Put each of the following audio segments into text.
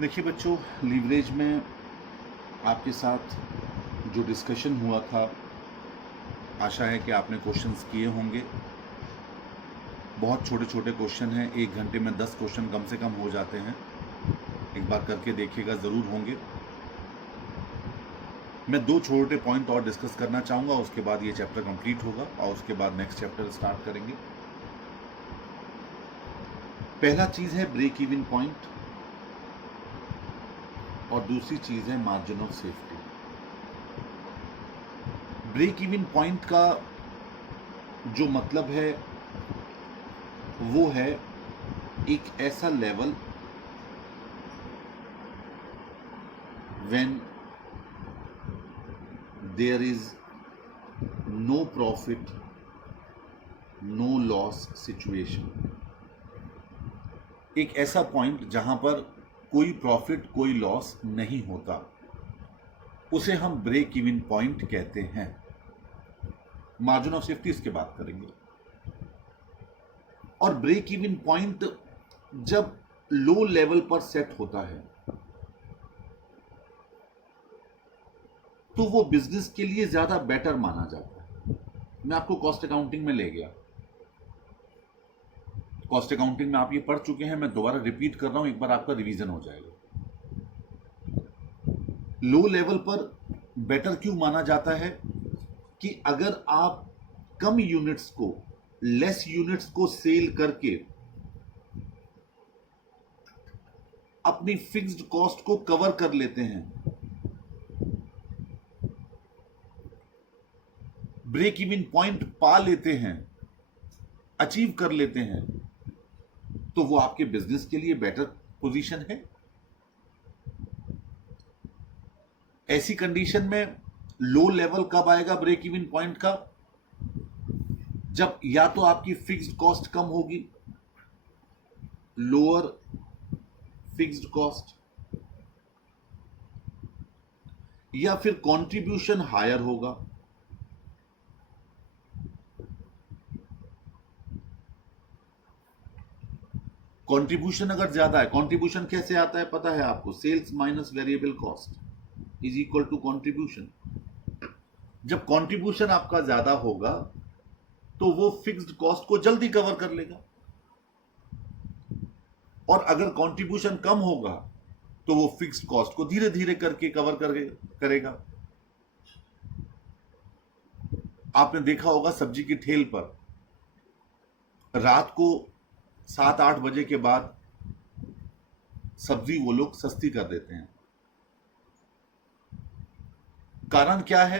देखिए बच्चों, लीवरेज में आपके साथ जो डिस्कशन हुआ था, आशा है कि आपने क्वेश्चंस किए होंगे। बहुत छोटे छोटे क्वेश्चन हैं, 1 घंटे में 10 क्वेश्चन कम से कम हो जाते हैं। एक बार करके देखिएगा, ज़रूर होंगे। मैं 2 छोटे पॉइंट और डिस्कस करना चाहूँगा, उसके बाद ये चैप्टर कंप्लीट होगा और उसके बाद नेक्स्ट चैप्टर स्टार्ट करेंगे। पहला चीज़ है ब्रेक इवन पॉइंट और दूसरी चीज़ है margin of safety. Break even point का जो मतलब है वो है एक ऐसा level when there is no profit no loss situation. एक ऐसा पॉइंट जहां पर कोई प्रॉफिट कोई लॉस नहीं होता, उसे हम ब्रेक इवन पॉइंट कहते हैं। मार्जिन ऑफ सेफ्टी इसके बात करेंगे। और ब्रेक इवन पॉइंट जब लो लेवल पर सेट होता है तो वो बिजनेस के लिए ज्यादा बेटर माना जाता है। मैं आपको कॉस्ट अकाउंटिंग में ले गया। कॉस्ट अकाउंटिंग में आप ये पढ़ चुके हैं, मैं दोबारा रिपीट कर रहा हूं, एक बार आपका रिवीजन हो जाएगा। लो लेवल पर बेटर क्यों माना जाता है कि अगर आप कम यूनिट्स को, लेस यूनिट्स को सेल करके अपनी फिक्स्ड कॉस्ट को कवर कर लेते हैं, ब्रेक इवन पॉइंट पा लेते हैं, अचीव कर लेते हैं, तो वो आपके बिजनेस के लिए बेटर पोजीशन है। ऐसी कंडीशन में लो लेवल कब आएगा ब्रेक इवन पॉइंट का? जब या तो आपकी फिक्स्ड कॉस्ट कम होगी, लोअर फिक्स्ड कॉस्ट, या फिर कंट्रीब्यूशन हायर होगा। कंट्रीब्यूशन अगर ज्यादा है, कंट्रीब्यूशन कैसे आता है पता है आपको? Sales minus variable cost is equal to contribution. जब कंट्रीब्यूशन आपका ज्यादा होगा तो वो फिक्स्ड कॉस्ट को जल्दी कवर कर लेगा, और अगर कंट्रीब्यूशन कम होगा तो वो फिक्स्ड कॉस्ट को धीरे धीरे करके कवर करेगा। आपने देखा होगा सब्जी की ठेल पर रात को 7-8 बजे के बाद सब्जी वो लोग सस्ती कर देते हैं। कारण क्या है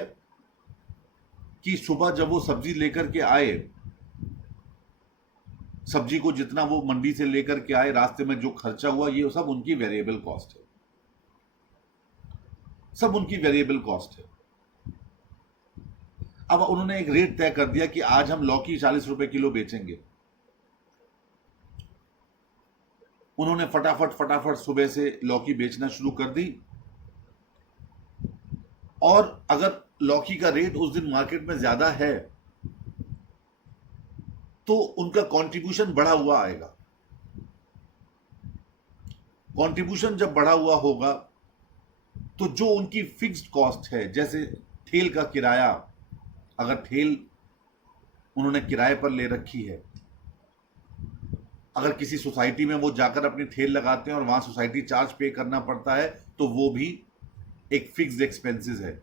कि सुबह जब वो सब्जी लेकर के आए, सब्जी को जितना वो मंडी से लेकर के आए, रास्ते में जो खर्चा हुआ, ये सब उनकी वेरिएबल कॉस्ट है, सब उनकी वेरिएबल कॉस्ट है। अब उन्होंने एक रेट तय कर दिया कि आज हम लौकी 40 रुपए किलो बेचेंगे। उन्होंने फटाफट सुबह से लौकी बेचना शुरू कर दी, और अगर लौकी का रेट उस दिन मार्केट में ज्यादा है तो उनका कंट्रीब्यूशन बढ़ा हुआ आएगा। कंट्रीब्यूशन जब बढ़ा हुआ होगा तो जो उनकी फिक्स्ड कॉस्ट है, जैसे ठेल का किराया, अगर ठेल उन्होंने किराए पर ले रखी है, अगर किसी सोसाइटी में वो जाकर अपनी ठेल लगाते हैं और वहां सोसाइटी चार्ज पे करना पड़ता है, तो वो भी एक फिक्स्ड एक्सपेंसेस है।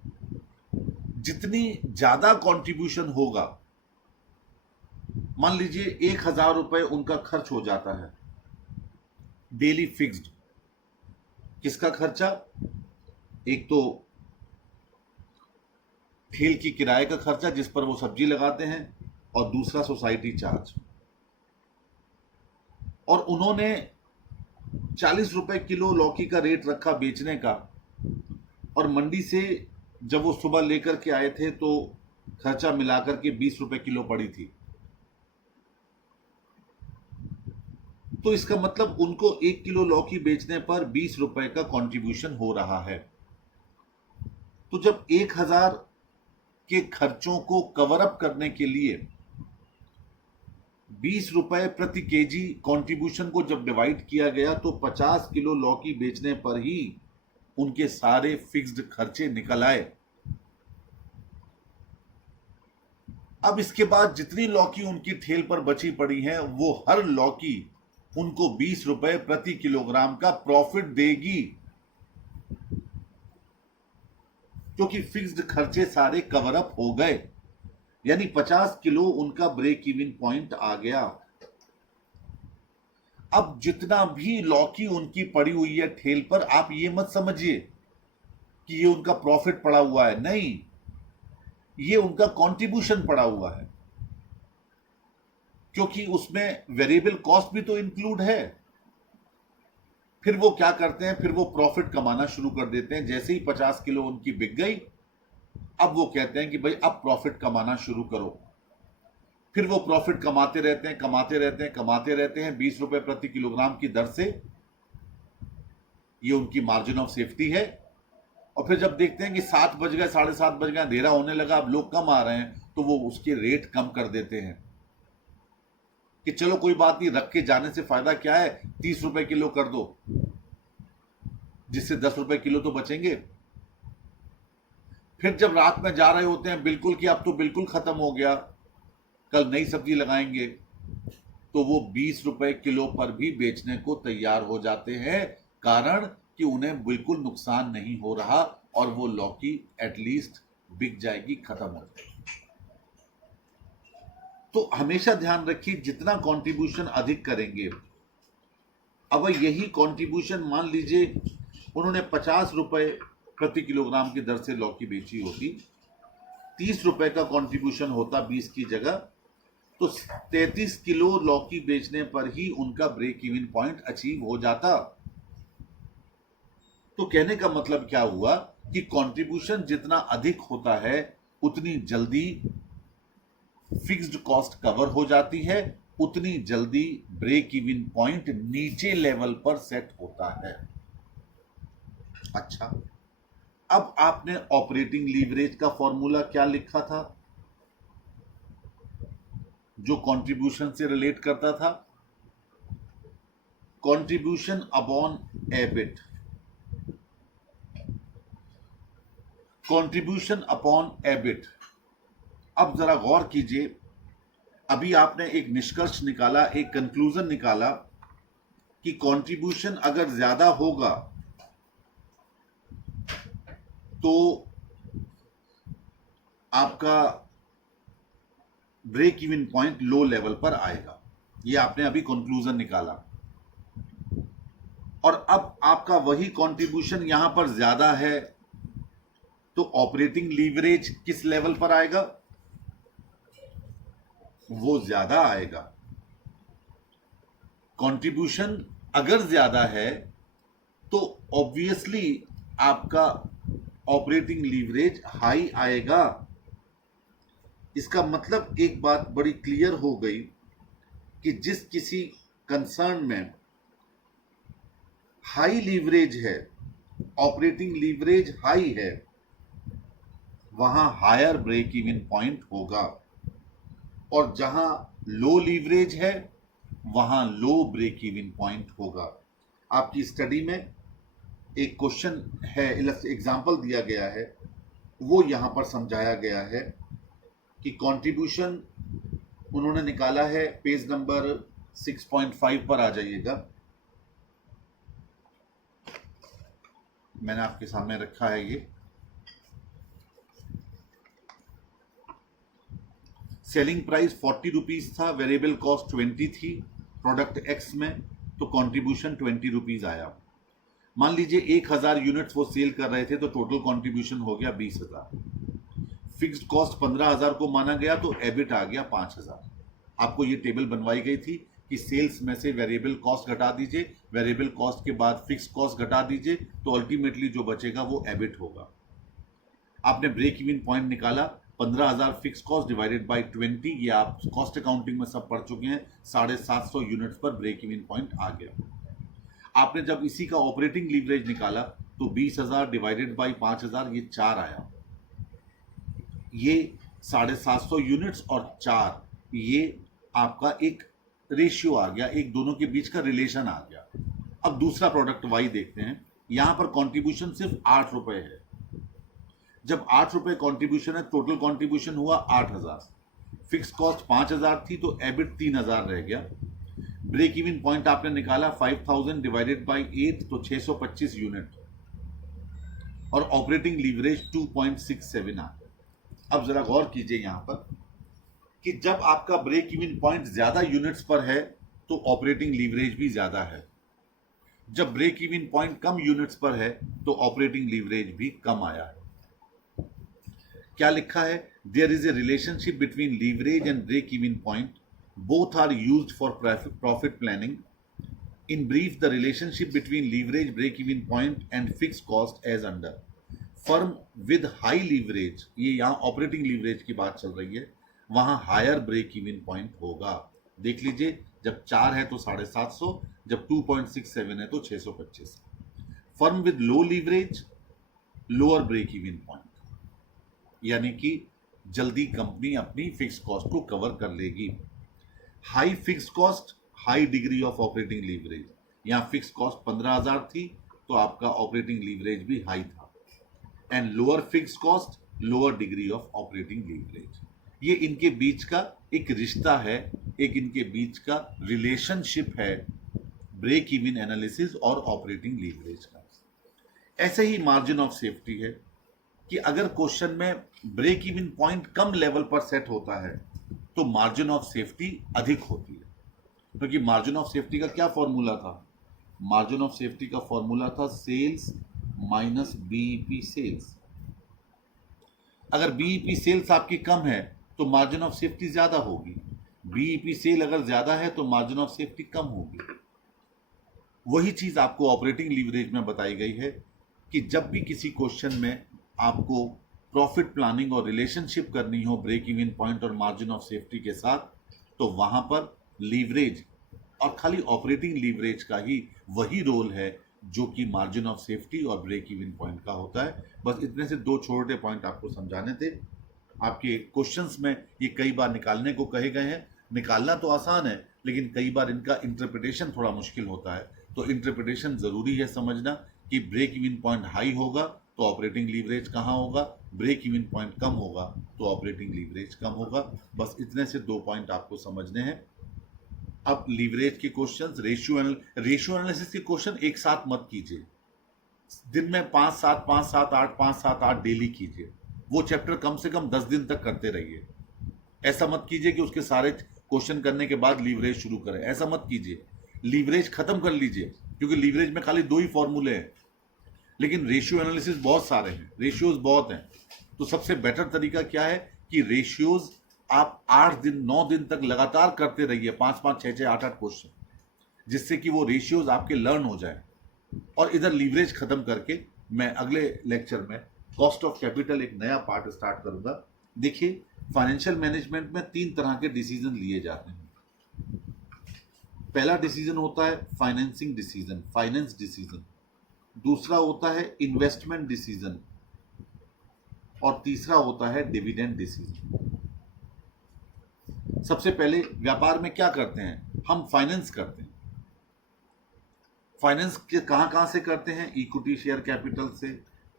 जितनी ज्यादा कंट्रीब्यूशन होगा, मान लीजिए 1,000 रुपए उनका खर्च हो जाता है डेली फिक्स्ड। किसका खर्चा? एक तो ठेल की किराए का खर्चा जिस पर वो सब्जी लगाते हैं, और दूसरा सोसाइटी चार्ज। और उन्होंने 40 रुपए किलो लौकी का रेट रखा बेचने का, और मंडी से जब वो सुबह लेकर के आए थे तो खर्चा मिलाकर के 20 रुपए किलो पड़ी थी। तो इसका मतलब उनको 1 किलो लौकी बेचने पर 20 रुपए का कंट्रीब्यूशन हो रहा है। तो जब 1,000 के खर्चों को कवर अप करने के लिए ₹20 प्रति केजी कंट्रीब्यूशन को जब डिवाइड किया गया तो 50 किलो लौकी बेचने पर ही उनके सारे फिक्स्ड खर्चे निकल आए। अब इसके बाद जितनी लौकी उनकी ठेल पर बची पड़ी है वो हर लौकी उनको ₹20 प्रति किलोग्राम का प्रॉफिट देगी, क्योंकि फिक्स्ड खर्चे सारे कवर अप हो गए। यानी 50 किलो उनका ब्रेक इवन पॉइंट आ गया। अब जितना भी लौकी उनकी पड़ी हुई है ठेल पर, आप ये मत समझिए कि ये उनका प्रॉफिट पड़ा हुआ है, नहीं, ये उनका कंट्रीब्यूशन पड़ा हुआ है, क्योंकि उसमें वेरिएबल कॉस्ट भी तो इंक्लूड है। फिर वो क्या करते हैं, फिर वो प्रॉफिट कमाना शुरू कर देते हैं। जैसे ही 50 किलो उनकी बिक गई, अब वो कहते हैं कि भाई अब प्रॉफिट कमाना शुरू करो। फिर वो प्रॉफिट कमाते रहते हैं, कमाते रहते हैं, कमाते रहते हैं ₹20 प्रति किलोग्राम की दर से। ये उनकी मार्जिन ऑफ सेफ्टी है। और फिर जब देखते हैं कि 7 बज गए, 7:30 बज गए, अंधेरा होने लगा, अब लोग कम आ रहे हैं, तो वो उसके रेट कम कर देते हैं कि चलो कोई बात नहीं, रख के जाने से फायदा क्या है, ₹30 किलो कर दो, जिससे ₹10 किलो तो बचेंगे। फिर जब रात में जा रहे होते हैं बिल्कुल कि अब तो बिल्कुल खत्म हो गया, कल नई सब्जी लगाएंगे, तो वो ₹20 किलो पर भी बेचने को तैयार हो जाते हैं, कारण कि उन्हें बिल्कुल नुकसान नहीं हो रहा और वो लौकी एटलीस्ट बिक जाएगी, खत्म हो जाएगी। तो हमेशा ध्यान रखिए, जितना कंट्रीब्यूशन अधिक करेंगे, अब यही कंट्रीब्यूशन मान लीजिए उन्होंने ₹50 प्रति किलोग्राम की दर से लौकी बेची होती, ₹30 का कंट्रीब्यूशन होता 20 की जगह, तो 33 किलो लौकी बेचने पर ही उनका ब्रेक इवन पॉइंट अचीव हो जाता। तो कहने का मतलब क्या हुआ कि कंट्रीब्यूशन जितना अधिक होता है उतनी जल्दी फिक्स्ड कॉस्ट कवर हो जाती है, उतनी जल्दी ब्रेक इवन पॉइंट नीचे लेवल पर सेट होता है। अच्छा, अब आपने ऑपरेटिंग लीवरेज का फॉर्मूला क्या लिखा था जो कंट्रीब्यूशन से रिलेट करता था? Contribution upon EBIT, contribution upon EBIT. अब जरा गौर कीजिए, अभी आपने एक निष्कर्ष निकाला, एक कंक्लूजन निकाला कि कंट्रीब्यूशन अगर ज्यादा होगा तो आपका break even point low level पर आएगा। ये आपने अभी कंक्लूजन निकाला। और अब आपका वही कंट्रीब्यूशन यहां पर ज्यादा है, तो ऑपरेटिंग लीवरेज किस लेवल पर आएगा? वो ज्यादा आएगा। कंट्रीब्यूशन अगर ज्यादा है तो ऑब्वियसली आपका ऑपरेटिंग लीवरेज हाई आएगा। इसका मतलब एक बात बड़ी क्लियर हो गई कि जिस किसी कंसर्न में हाई लीवरेज है, ऑपरेटिंग लीवरेज हाई है, वहां हायर ब्रेक इवन पॉइंट होगा, और जहां लो लीवरेज है वहां लो ब्रेक इवन पॉइंट होगा। आपकी स्टडी में एक क्वेश्चन है, एग्जाम्पल दिया गया है, वो यहां पर समझाया गया है कि कंट्रीब्यूशन उन्होंने निकाला है, पेज नंबर 6.5 पर आ जाइएगा। मैंने आपके सामने रखा है ये। सेलिंग प्राइस 40 रुपीज था, वेरिएबल कॉस्ट 20 थी प्रोडक्ट एक्स में, तो कंट्रीब्यूशन 20 रुपीज आया। मान लीजिए 1000 यूनिट्स वो सेल कर रहे थे, तो टोटल कंट्रीब्यूशन हो गया 20,000। फिक्स्ड कॉस्ट 15,000 को माना गया, तो एबिट आ गया 5,000। आपको ये टेबल बनवाई गई थी कि सेल्स में से वेरिएबल कॉस्ट घटा दीजिए, वेरिएबल कॉस्ट के बाद फिक्स्ड कॉस्ट घटा दीजिए, तो अल्टीमेटली जो बचेगा वो एबिट होगा। आपने ब्रेक इवन पॉइंट निकाला, 15,000 फिक्स कॉस्ट डिवाइडेड बाय 20, ये आप कॉस्ट अकाउंटिंग में सब पढ़ चुके हैं। 750 यूनिट्स पर ब्रेक इवन पॉइंट आ गया। आपने जब इसी का ऑपरेटिंग लीवरेज निकाला तो 20,000 डिवाइडेड बाय 5,000, ये 4 आया। ये 750 यूनिट्स और 4, ये आपका एक रेशियो आ गया, एक दोनों के बीच का रिलेशन आ गया। अब दूसरा प्रोडक्ट वाई देखते हैं। यहां पर कंट्रीब्यूशन सिर्फ 8 रुपए है। जब 8 रुपए कंट्रीब्यूशन है, टोटल कंट्रीब्यूशन हुआ 8000, फिक्स कॉस्ट 5000 थी, तो एबिट 3000 रह गया। ब्रेक इवन पॉइंट आपने निकाला 5000 डिवाइडेड बाई 8, तो 625 यूनिट, और ऑपरेटिंग लीवरेज 2.67 आ गया। अब जरा गौर कीजिए यहां पर कि जब आपका ब्रेक इवन पॉइंट ज्यादा यूनिट्स पर है तो ऑपरेटिंग लीवरेज भी ज्यादा है, जब ब्रेक इवन पॉइंट कम यूनिट्स पर है तो ऑपरेटिंग लीवरेज भी कम आया है। क्या लिखा है? There is a relationship between leverage and break even point, both are used for profit planning. In brief, the relationship between leverage, break even point and fix cost as under. Firm with high leverage, ये यहां operating leverage की बात चल रही है, वहां higher break even point होगा। देख लीजिए, जब 4 है तो 750, जब 2.67 है तो 625। Firm with low leverage, lower break even point, यानी कि जल्दी कंपनी अपनी फिक्स कॉस्ट को कवर कर लेगी। High fix cost, high degree of operating leverage, यहां फिक्स कॉस्ट 15,000 थी तो आपका ऑपरेटिंग लीवरेज भी हाई था। And lower fix cost, lower degree of operating leverage. ये इनके बीच का एक रिश्ता है, एक इनके बीच का रिलेशनशिप है ब्रेक इवन एनालिसिस और ऑपरेटिंग लीवरेज का। ऐसे ही मार्जिन ऑफ सेफ्टी है कि अगर क्वेश्चन में ब्रेक इवन पॉइंट कम लेवल पर सेट होता है तो मार्जिन ऑफ सेफ्टी अधिक होती है, क्योंकि मार्जिन ऑफ सेफ्टी का क्या फॉर्मूला था? मार्जिन ऑफ सेफ्टी का फॉर्मूला था सेल्स माइनस बीईपी सेल्स। अगर बीईपी सेल्स आपकी कम है तो मार्जिन ऑफ सेफ्टी ज्यादा होगी, बीईपी सेल अगर ज्यादा है तो मार्जिन ऑफ सेफ्टी कम होगी। वही चीज आपको ऑपरेटिंग लीवरेज में बताई गई है कि जब भी किसी क्वेश्चन में आपको प्रॉफिट प्लानिंग और रिलेशनशिप करनी हो ब्रेक इवन पॉइंट और मार्जिन ऑफ सेफ्टी के साथ, तो वहां पर लीवरेज और खाली ऑपरेटिंग लीवरेज का ही वही रोल है जो कि मार्जिन ऑफ सेफ्टी और ब्रेक इवन पॉइंट का होता है। बस इतने से दो छोटे पॉइंट आपको समझाने थे। आपके क्वेश्चंस में ये कई बार निकालने को कहे गए हैं। निकालना तो आसान है, लेकिन कई बार इनका इंटरप्रिटेशन थोड़ा मुश्किल होता है। तो इंटरप्रिटेशन जरूरी है समझना कि ब्रेक इवन पॉइंट हाई होगा तो ऑपरेटिंग लीवरेज कहाँ होगा, ब्रेक इवन पॉइंट कम होगा तो ऑपरेटिंग लीवरेज कम होगा। बस इतने से दो पॉइंट आपको समझने हैं। अब लीवरेज के क्वेश्चंस, रेशियो एनालिसिस के क्वेश्चन एक साथ मत कीजिए। दिन में 5, 7, 5, 7, 8, 5, 7, 8 डेली कीजिए। वो चैप्टर कम से कम 10 दिन तक करते रहिए। ऐसा मत कीजिए कि उसके सारे क्वेश्चन करने के बाद लीवरेज शुरू करें, ऐसा मत कीजिए। लीवरेज खत्म कर लीजिए, क्योंकि लीवरेज में खाली 2 ही फॉर्मूले हैं, लेकिन रेशियो एनालिसिस बहुत सारे हैं, रेशियोज बहुत हैं। तो सबसे बेटर तरीका क्या है कि रेशियोज आप 8 दिन 9 दिन तक लगातार करते रहिए, 5, 5, 6, 6, 8, 8 क्वेश्चन, जिससे कि वो रेशियोज आपके लर्न हो जाए। और इधर लीवरेज खत्म करके मैं अगले लेक्चर में कॉस्ट ऑफ कैपिटल एक नया पार्ट स्टार्ट करूंगा। देखिए, फाइनेंशियल मैनेजमेंट में 3 तरह के डिसीजन लिए जाते हैं। पहला डिसीजन होता है फाइनेंसिंग डिसीजन, फाइनेंस डिसीजन। दूसरा होता है इन्वेस्टमेंट डिसीजन, और तीसरा होता है डिविडेंड डिसीजन। सबसे पहले व्यापार में क्या करते हैं? हम फाइनेंस करते हैं। फाइनेंस के कहां से करते हैं? इक्विटी शेयर कैपिटल से,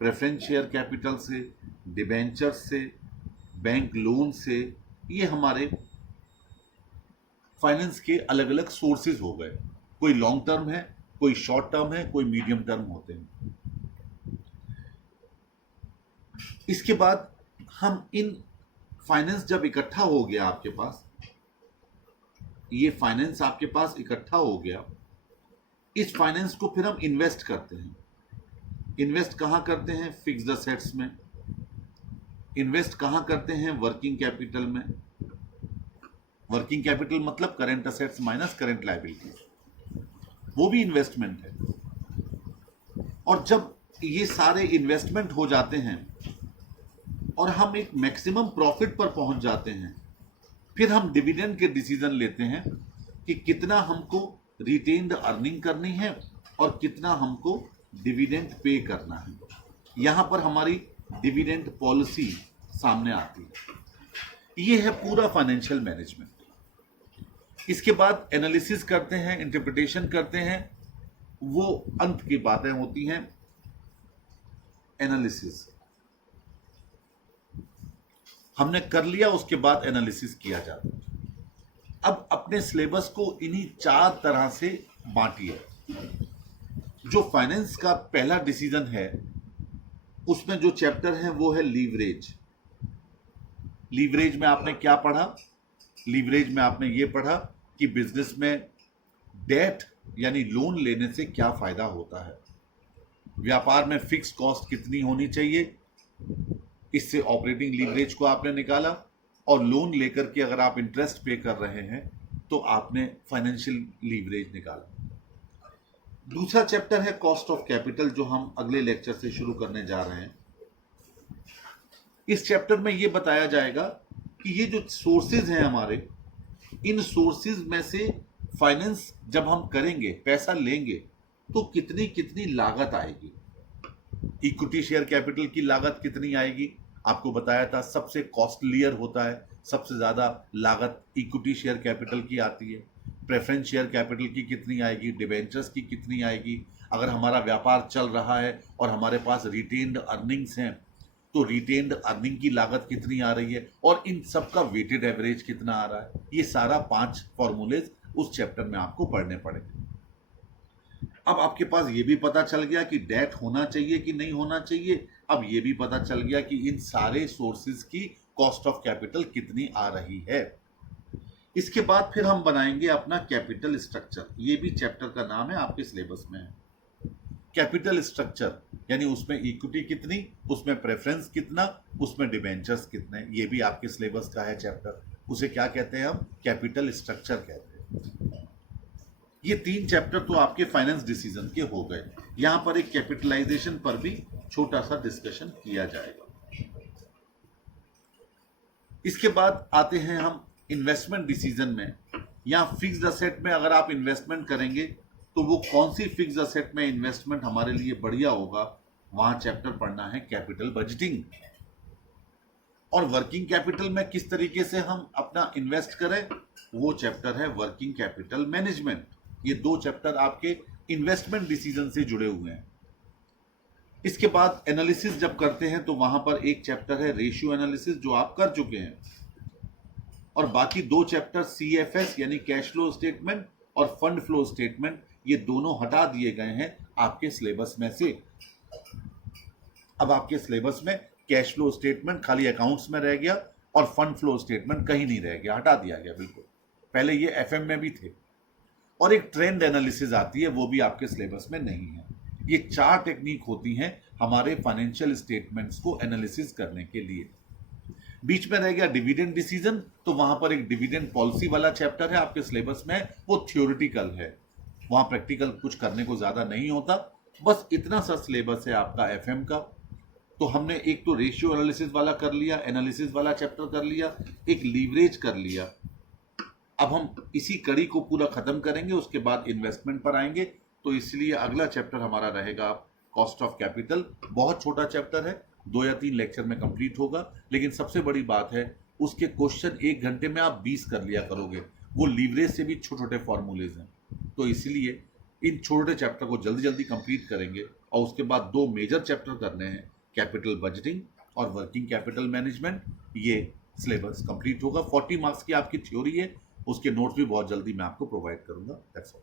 प्रेफरेंस शेयर कैपिटल से, डिबेंचर्स से, बैंक लोन से। ये हमारे फाइनेंस के अलग अलग सोर्सेज हो गए। कोई लॉन्ग टर्म है, कोई शॉर्ट टर्म है, कोई मीडियम टर्म होते हैं। इसके बाद हम इन फाइनेंस जब इकट्ठा हो गया आपके पास, ये फाइनेंस आपके पास इकट्ठा हो गया, इस फाइनेंस को फिर हम इन्वेस्ट करते हैं। इन्वेस्ट कहां करते हैं? फिक्स्ड असेट्स में। इन्वेस्ट कहां करते हैं? वर्किंग कैपिटल में। वर्किंग कैपिटल मतलब current assets minus current liabilities, वो भी इन्वेस्टमेंट है। और जब ये सारे इन्वेस्टमेंट हो जाते हैं और हम एक मैक्सिमम प्रॉफिट पर पहुंच जाते हैं, फिर हम डिविडेंड के डिसीजन लेते हैं कि कितना हमको रिटेन्ड अर्निंग करनी है और कितना हमको डिविडेंड पे करना है। यहां पर हमारी डिविडेंड पॉलिसी सामने आती है। ये है पूरा फाइनेंशियल मैनेजमेंट। इसके बाद एनालिसिस करते हैं, इंटरप्रिटेशन करते हैं, वो अंत की बातें होती हैं। एनालिसिस हमने कर लिया, उसके बाद एनालिसिस किया जाता है। अब अपने सिलेबस को इन्हीं 4 तरह से बांटिए। जो फाइनेंस का पहला डिसीजन है, उसमें जो चैप्टर है वो है लीवरेज। लीवरेज में आपने क्या पढ़ा? लीवरेज में आपने ये पढ़ा कि बिजनेस में डेट यानी लोन लेने से क्या फायदा होता है, व्यापार में फिक्स कॉस्ट कितनी होनी चाहिए, इससे ऑपरेटिंग लीवरेज को आपने निकाला, और लोन लेकर के अगर आप इंटरेस्ट पे कर रहे हैं तो आपने फाइनेंशियल लीवरेज निकाला। दूसरा चैप्टर है कॉस्ट ऑफ कैपिटल, जो हम अगले लेक्चर से शुरू करने जा रहे हैं। इस चैप्टर में यह बताया जाएगा कि ये जो सोर्सेज हैं हमारे, इन सोर्सेज में से फाइनेंस जब हम करेंगे, पैसा लेंगे, तो कितनी कितनी लागत आएगी। इक्विटी शेयर कैपिटल की लागत कितनी आएगी, आपको बताया था सबसे कॉस्टलियर होता है, सबसे ज्यादा लागत इक्विटी शेयर कैपिटल की आती है। प्रेफरेंस शेयर कैपिटल की कितनी आएगी, डिबेंचर्स की कितनी आएगी, अगर हमारा व्यापार चल रहा है और हमारे पास रिटेन्ड अर्निंग्स हैं तो रिटेन्ड अर्निंग की लागत कितनी आ रही है, और इन सब का वेटेड एवरेज कितना आ रहा है। ये सारा 5 फॉर्मूलेज उस चैप्टर में आपको पढ़ने पड़ेंगे। अब आपके पास ये भी पता चल गया कि डेट होना चाहिए कि नहीं होना चाहिए। अब ये भी पता चल गया कि इन सारे सोर्सेज की कॉस्ट ऑफ कैपिटल कितनी आ रही है। इसके बाद फिर हम बनाएंगे अपना कैपिटल स्ट्रक्चर। ये भी चैप्टर का नाम है, आपके सिलेबस में है। कैपिटल स्ट्रक्चर यानी उसमें इक्विटी कितनी, उसमें प्रेफरेंस कितना, उसमें डिबेंचर्स कितने, ये भी आपके सिलेबस का है चैप्टर। उसे क्या कहते हैं हम? कैपिटल स्ट्रक्चर कहते हैं। ये 3 चैप्टर तो आपके फाइनेंस डिसीजन के हो गए। यहां पर एक कैपिटलाइजेशन पर भी छोटा सा डिस्कशन किया जाएगा। इसके बाद आते हैं हम इन्वेस्टमेंट डिसीजन में, या फिक्स्ड असेट में अगर आप इन्वेस्टमेंट करेंगे तो वो कौन सी फिक्स्ड असेट में इन्वेस्टमेंट हमारे लिए बढ़िया होगा, वहां चैप्टर पढ़ना है कैपिटल बजटिंग। और वर्किंग कैपिटल में किस तरीके से हम अपना इन्वेस्ट करें, वो चैप्टर है वर्किंग कैपिटल मैनेजमेंट। ये 2 चैप्टर आपके इन्वेस्टमेंट डिसीजन से जुड़े हुए हैं। इसके बाद एनालिसिस जब करते हैं तो वहां पर एक चैप्टर है रेशियो एनालिसिस, जो आप कर चुके हैं, और बाकी 2 चैप्टर CFS यानी कैश फ्लो स्टेटमेंट और फंड फ्लो स्टेटमेंट, ये दोनों हटा दिए गए हैं आपके सिलेबस में से। अब आपके सिलेबस में कैश फ्लो स्टेटमेंट खाली अकाउंट्स में रह गया और फंड फ्लो स्टेटमेंट कहीं नहीं रह गया, हटा दिया गया बिल्कुल। पहले ये FM में भी थे। और एक ट्रेंड एनालिसिस आती है, वो भी आपके सिलेबस में नहीं है। ये 4 टेक्निक होती हैं हमारे फाइनेंशियल स्टेटमेंट्स को एनालिसिस करने के लिए। बीच में रह गया डिविडेंड डिसीजन, तो वहां पर एक डिविडेंड पॉलिसी वाला चैप्टर है आपके सिलेबस में, वो थ्योरेटिकल है, वहां प्रैक्टिकल कुछ करने को ज्यादा नहीं होता। बस इतना सा सिलेबस है आपका FM का। तो हमने एक तो रेशियो एनालिसिस वाला कर लिया, एनालिसिस वाला चैप्टर कर लिया, एक लीवरेज कर लिया। अब हम इसी कड़ी को पूरा खत्म करेंगे, उसके बाद इन्वेस्टमेंट पर आएंगे। तो इसलिए अगला चैप्टर हमारा रहेगा कॉस्ट ऑफ कैपिटल। बहुत छोटा चैप्टर है, 2 या 3 लेक्चर में कंप्लीट होगा, लेकिन सबसे बड़ी बात है उसके क्वेश्चन 1 घंटे में आप 20 कर लिया करोगे। वो लीवरेज से भी छोटे छोटे फॉर्मूलेज हैं, तो इसलिए इन छोटे चैप्टर को जल्दी जल्दी कंप्लीट करेंगे। और उसके बाद 2 मेजर चैप्टर करने हैं, कैपिटल बजटिंग और वर्किंग कैपिटल मैनेजमेंट। ये सिलेबस कंप्लीट होगा। 40 मार्क्स की आपकी थ्योरी है, उसके नोट्स भी बहुत जल्दी मैं आपको प्रोवाइड करूंगा। That's all.